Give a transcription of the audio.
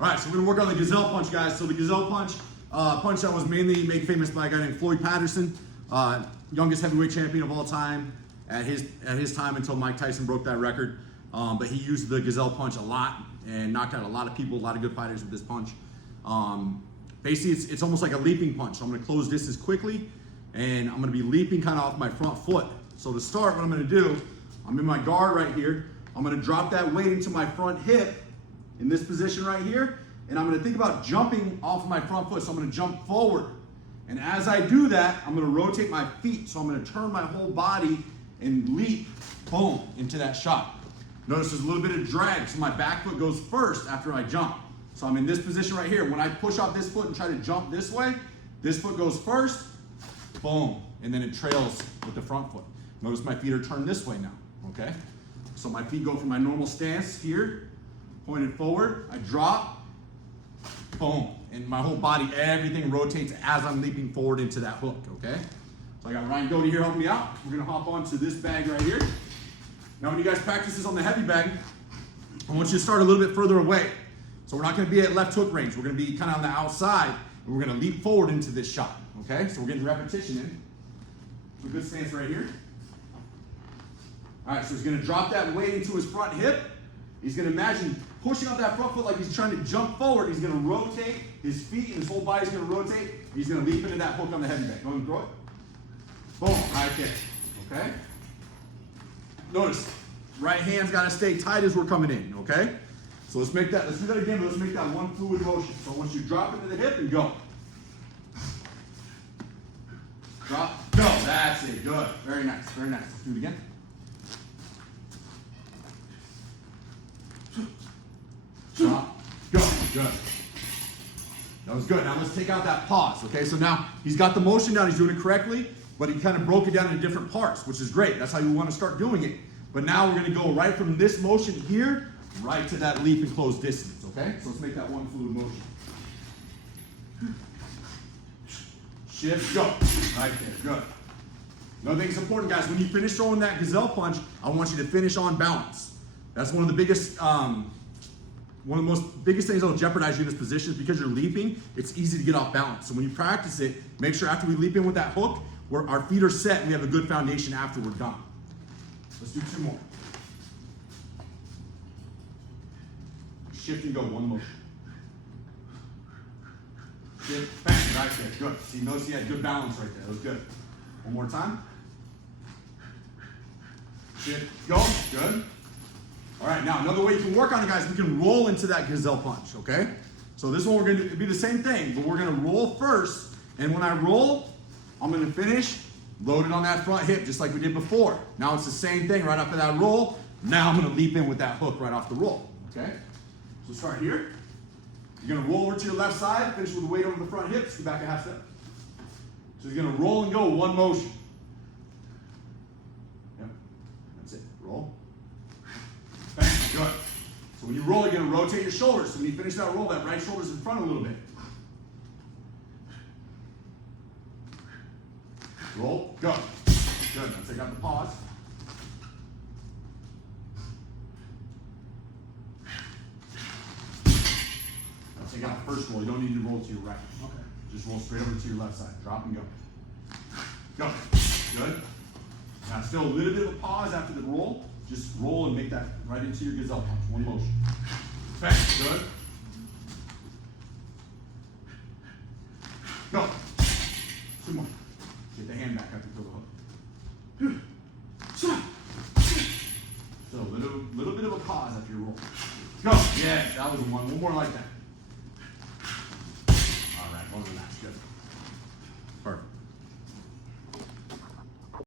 All right, so we're gonna work on the gazelle punch, guys. So the gazelle punch, punch that was mainly made famous by a guy named Floyd Patterson, youngest heavyweight champion of all time at his time until Mike Tyson broke that record. But he used the gazelle punch a lot and knocked out a lot of people, a lot of good fighters with this punch. Basically, it's almost like a leaping punch. So I'm gonna close distance quickly, and I'm gonna be leaping kind of off my front foot. So to start, what I'm gonna do, I'm in my guard right here. I'm gonna drop that weight into my front hip in this position right here, and I'm gonna think about jumping off of my front foot. So I'm gonna jump forward. And as I do that, I'm gonna rotate my feet. So I'm gonna turn my whole body and leap, boom, into that shot. Notice there's a little bit of drag, so my back foot goes first after I jump. So I'm in this position right here. When I push off this foot and try to jump this way, this foot goes first, boom, and then it trails with the front foot. Notice my feet are turned this way now, okay? So my feet go from my normal stance here, pointed forward, I drop, boom, and my whole body, everything rotates as I'm leaping forward into that hook, okay? So I got Ryan Doty here helping me out. We're gonna hop onto this bag right here. Now when you guys practice this on the heavy bag, I want you to start a little bit further away. So we're not gonna be at left hook range. We're gonna be kind of on the outside, and we're gonna leap forward into this shot, okay? So we're getting repetition in. So good stance right here. All right, so he's gonna drop that weight into his front hip. He's gonna imagine pushing out that front foot like he's trying to jump forward. He's gonna rotate his feet, and his whole body's gonna rotate. He's gonna leap into that hook on the heavy bag. Go ahead and throw it. Boom, right there, okay? Notice, right hand's gotta stay tight as we're coming in, okay? So let's do that again, but let's make that one fluid motion. So once you drop into the hip and go. Drop, go, that's it, good. Very nice, very nice. Let's do it again. Drop, go, good. That was good. Now let's take out that pause, okay? So now he's got the motion down, he's doing it correctly, but he kind of broke it down into different parts, which is great. That's how you want to start doing it. But now we're gonna go right from this motion here, right to that leap and close distance, okay? So let's make that one fluid motion. Shift, go, right there, good. Another thing that's important, guys, when you finish throwing that gazelle punch, I want you to finish on balance. That's one of the biggest, one of the most biggest things that will jeopardize you in this position is because you're leaping, it's easy to get off balance. So when you practice it, make sure after we leap in with that hook, where our feet are set and we have a good foundation after we're done. Let's do two more. Shift and go, one motion. Shift, bang, right there, good. See, notice he had good balance right there, that was good. One more time. Shift, go, good. All right, now another way you can work on it, guys, we can roll into that gazelle punch, okay? So this one we're gonna be the same thing, but we're gonna roll first, and when I roll, I'm gonna finish loaded on that front hip, just like we did before. Now it's the same thing right after that roll. Now I'm gonna leap in with that hook right off the roll, okay? So start here. You're gonna roll over to your left side, finish with the weight over the front hip, scoot back a half step. So you're gonna roll and go, one motion. Yep, that's it, roll. Bang, good. So when you roll, you're gonna rotate your shoulders. So when you finish that roll, that right shoulder's in front a little bit. Roll, go. Good, now take out the pause. Now take out the first roll. You don't need to roll to your right. Okay. Just roll straight over to your left side. Drop and go. Go. Good. Now still a little bit of a pause after the roll. Just roll and make that right into your gazelle punch. One motion. Bang. Good. Go. Two more. Get the hand back after you throw the hook. So a little bit of a pause after your roll. Go. Yeah, that was one. One more like that.